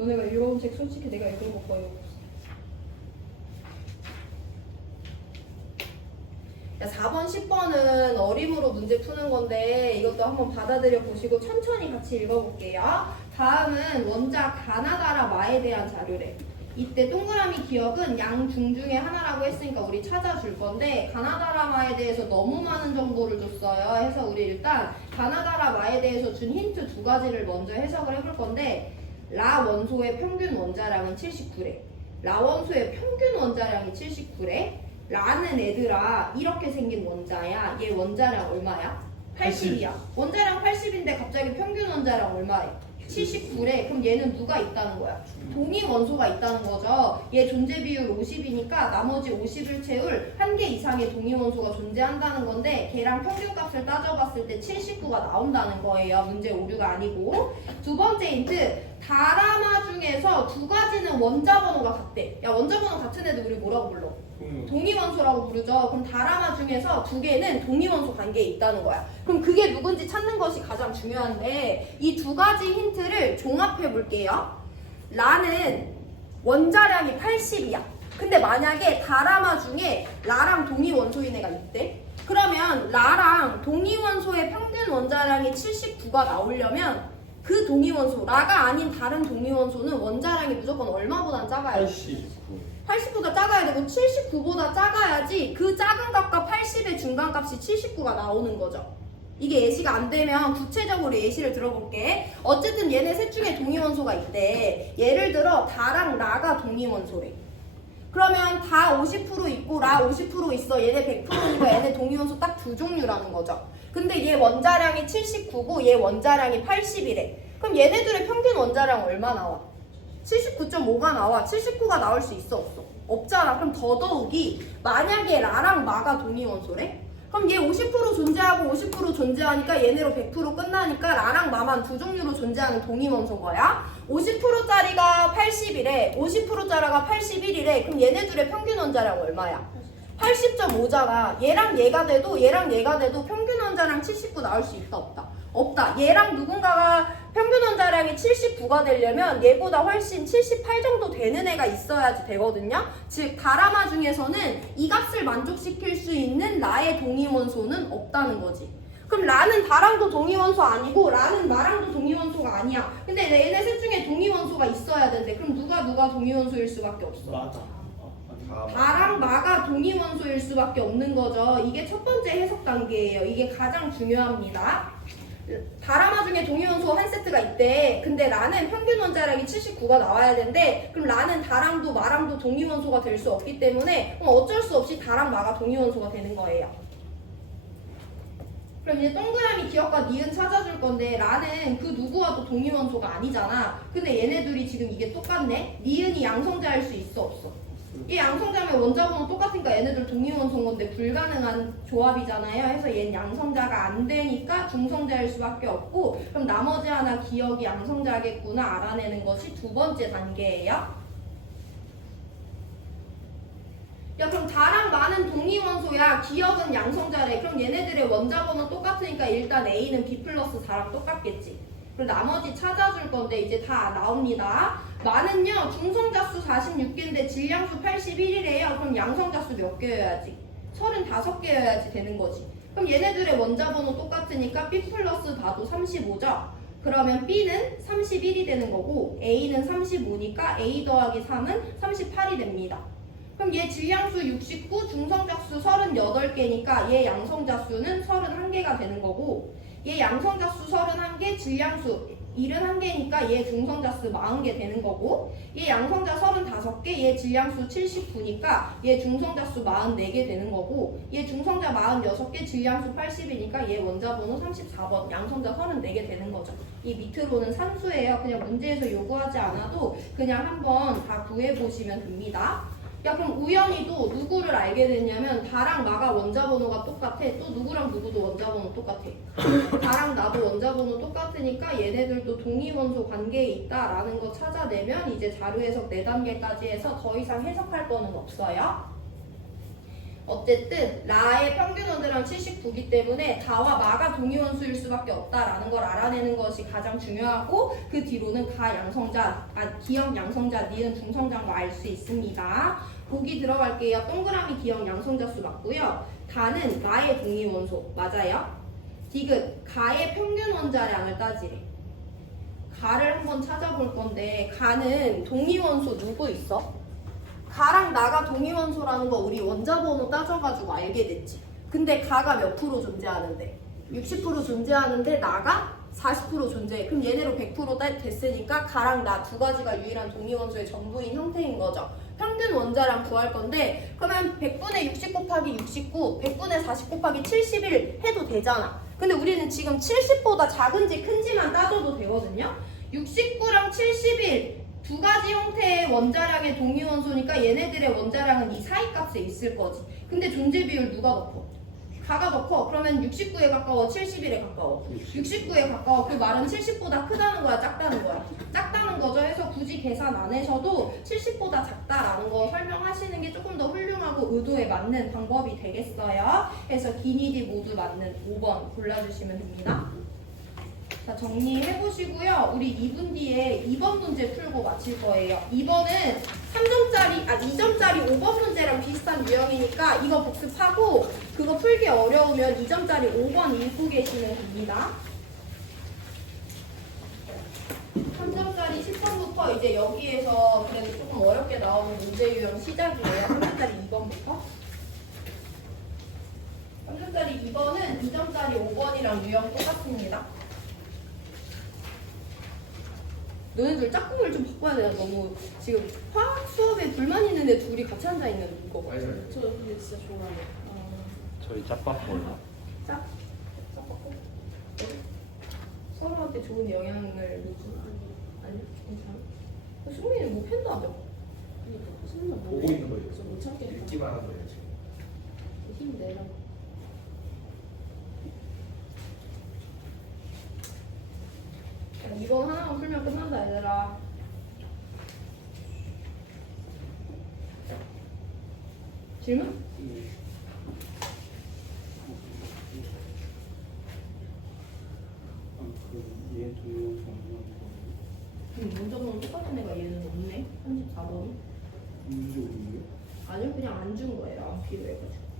너네가 읽어본 책 솔직히 내가 읽은 거 거의 없어. 야, 4번, 10번은 어림으로 문제 푸는 건데 이것도 한번 받아들여 보시고 천천히 같이 읽어볼게요. 다음은 원자 가나다라 마에 대한 자료래. 이때 동그라미 기억은 양중 중에 하나라고 했으니까 우리 찾아줄 건데 가나다라 마에 대해서 너무 많은 정보를 줬어요. 해서 우리 일단 가나다라 마에 대해서 준 힌트 두 가지를 먼저 해석을 해볼 건데 라 원소의 평균 원자량은 79래. 라 원소의 평균 원자량이 79래. 라는 애들아 이렇게 생긴 원자야. 얘 원자량 얼마야? 80이야. 원자량 80인데 갑자기 평균 원자량 얼마래? 79래. 그럼 얘는 누가 있다는 거야? 동위 원소가 있다는 거죠. 얘 존재 비율 50이니까 나머지 50을 채울 1개 이상의 동위 원소가 존재한다는 건데 걔랑 평균값을 따져봤을 때 79가 나온다는 거예요. 문제 오류가 아니고. 두 번째 힌트. 다라마 중에서 두 가지는 원자 번호가 같대. 야, 원자 번호 같은 애들 우리 뭐라고 불러? 동위원소라고 부르죠. 그럼 다라마 중에서 두 개는 동위원소 관계에 있다는 거야. 그럼 그게 누군지 찾는 것이 가장 중요한데 이 두 가지 힌트를 종합해 볼게요. 라는 원자량이 80이야. 근데 만약에 다라마 중에 라랑 동위원소인 애가 있대? 그러면 라랑 동위원소의 평균 원자량이 79가 나오려면 그 동위원소, 라가 아닌 다른 동위원소는 원자량이 무조건 얼마보다 작아야 돼? 80보다 작아야 되고 79보다 작아야지 그 작은 값과 80의 중간값이 79가 나오는 거죠. 이게 예시가 안 되면 구체적으로 예시를 들어볼게. 어쨌든 얘네 셋 중에 동위원소가 있대. 예를 들어 다랑 라가 동위원소래. 그러면 다 50% 있고 라 50% 있어. 얘네 100%니까 얘네 동위원소 딱 두 종류라는 거죠. 근데 얘 원자량이 79고 얘 원자량이 80이래. 그럼 얘네들의 평균 원자량 얼마 나와? 79.5가 나와. 79가 나올 수 있어 없어? 없잖아. 그럼 더더욱이 만약에 라랑 마가 동위원소래? 그럼 얘 50% 존재하고 50% 존재하니까 얘네로 100% 끝나니까 라랑 마만 두 종류로 존재하는 동위원소인 거야. 50%짜리가 80이래. 50%짜리가 81이래. 그럼 얘네들의 평균 원자량 얼마야? 80.5잖아. 얘랑 얘가 돼도 평균 원자량 79 나올 수 있다 없다? 없다. 얘랑 누군가가 평균 원자량이 79가 되려면 얘보다 훨씬 78 정도 되는 애가 있어야지 되거든요. 즉 다라마 중에서는 이 값을 만족시킬 수 있는 라의 동위원소는 없다는 거지. 그럼 라는 다랑도 동위원소 아니고 라는 마랑도 동위원소가 아니야. 근데 얘네 셋 중에 동위원소가 있어야 되는데 그럼 누가 동위원소일 수밖에 없어? 맞아. 다랑 마가 동위원소일 수밖에 없는 거죠. 이게 첫 번째 해석 단계예요. 이게 가장 중요합니다. 다라마 중에 동위원소 한 세트가 있대. 근데 라는 평균 원자량이 79가 나와야 되는데 그럼 라는 다랑도 마랑도 동위원소가 될 수 없기 때문에 어쩔 수 없이 다랑 마가 동위원소가 되는 거예요. 그럼 이제 동그라미 기억과 니은 찾아줄 건데 라는 그 누구와도 동위원소가 아니잖아. 근데 얘네들이 지금 이게 똑같네. 니은이 양성자일 수 있어 없어? 이 양성자면 원자번호 똑같으니까 얘네들 동위원소인 건데 불가능한 조합이잖아요. 해서 얘는 양성자가 안 되니까 중성자일 수밖에 없고 그럼 나머지 하나 기억이 양성자겠구나 알아내는 것이 두 번째 단계예요. 야 그럼 다랑 마는 동위원소야. 기억은 양성자래. 그럼 얘네들의 원자번호 똑같으니까 일단 A는 B 플러스 4랑 똑같겠지. 그리고 나머지 찾아줄 건데 이제 다 나옵니다. 마는요 중성자수 46개인데 질량수 81이래요. 그럼 양성자수 몇 개여야지? 35개여야지 되는 거지. 그럼 얘네들의 원자번호 똑같으니까 B 플러스 봐도 35죠? 그러면 B는 31이 되는 거고 A는 35니까 A 더하기 3은 38이 됩니다. 그럼 얘 질량수 69, 중성자수 38개니까 얘 양성자수는 31개가 되는 거고 얘 양성자수 31개, 질량수 71개니까 얘 중성자수 40개 되는 거고 얘 양성자 35개, 얘 질량수 79니까 얘 중성자수 44개 되는 거고 얘 중성자 46개, 질량수 80이니까 얘 원자번호 34번, 양성자 34개 되는 거죠. 이 밑으로는 산수예요. 그냥 문제에서 요구하지 않아도 그냥 한번 다 구해보시면 됩니다. 야 그럼 우연히도 누구를 알게 됐냐면 다랑 마가 원자번호가 똑같아. 또 누구랑 누구도 원자번호 똑같아. 다랑 나도 원자번호 똑같으니까 얘네들도 동위원소 관계에 있다라는 거 찾아내면 이제 자료 해석 4단계까지 해서 더 이상 해석할 거는 없어요. 어쨌든 라의 평균 원자량 79기 때문에 다와 마가 동위원수일 수밖에 없다라는 걸 알아내는 것이 가장 중요하고 그 뒤로는 가 양성자, 기역 양성자, 니은 중성자인 거 알 수 있습니다. 보기 들어갈게요. 동그라미 기역 양성자 수 맞고요. 가는 마의 동위원소 맞아요. 디귿 가의 평균 원자량을 따지래. 가를 한번 찾아볼 건데 가는 동위원소 누구 있어? 가랑 나가 동위원소라는 거 우리 원자번호 따져가지고 알게 됐지. 근데 가가 몇 프로 존재하는데? 60% 존재하는데 나가 40% 존재해. 그럼 얘네로 100% 됐으니까 가랑 나 두 가지가 유일한 동위원소의 전부인 형태인 거죠. 평균 원자량 구할 건데 그러면 100분의 60 곱하기 69, 100분의 40 곱하기 71 해도 되잖아. 근데 우리는 지금 70보다 작은지 큰지만 따져도 되거든요. 69랑 71 두 가지 형태의 원자량의 동위원소니까 얘네들의 원자량은 이 사이 값에 있을 거지. 근데 존재 비율 누가 더 커? 가가 더 커. 그러면 69에 가까워, 71에 가까워? 69에 가까워. 그 말은 70보다 크다는 거야, 작다는 거야? 작다는 거죠. 해서 굳이 계산 안 하셔도 70보다 작다라는 거 설명하시는 게 조금 더 훌륭하고 의도에 맞는 방법이 되겠어요. 그래서 기니디 모두 맞는 5번 골라주시면 됩니다. 자, 정리해보시고요. 우리 2분 뒤에 2번 문제 풀고 마칠 거예요. 2번은 2점짜리 5번 문제랑 비슷한 유형이니까 이거 복습하고 그거 풀기 어려우면 2점짜리 5번 읽고 계시면 됩니다. 3점짜리 10번부터 이제 여기에서 그래도 조금 어렵게 나오는 문제 유형 시작이에요. 3점짜리 2번부터. 3점짜리 2번은 2점짜리 5번이랑 유형 똑같습니다. 너네들 짝꿍을 좀 바꿔야 돼요. 너무 지금 화학 수업에 불만 있는 애 둘이 같이 앉아 있는 거. 저 근데 진짜 좋아해요. 저희 짝밥 몰라. 짝 바꿔. 서로한테 좋은 영향을 아니 괜찮아. 수민이는 뭐 펜도 안 배워. 그러니까 무슨 말 보고 있는 거예요. 그래서 못 참겠다. 읽기만 하는 거예요 지금. 힘내라. 이번 하나만 풀면 끝난다 얘들아. 질문? 얘 동영 문제번호 똑같은 애가 얘는 없네. 34번이. 문제 없는데요? 아니요 그냥 안 준 거예요. 안 필요해가지고.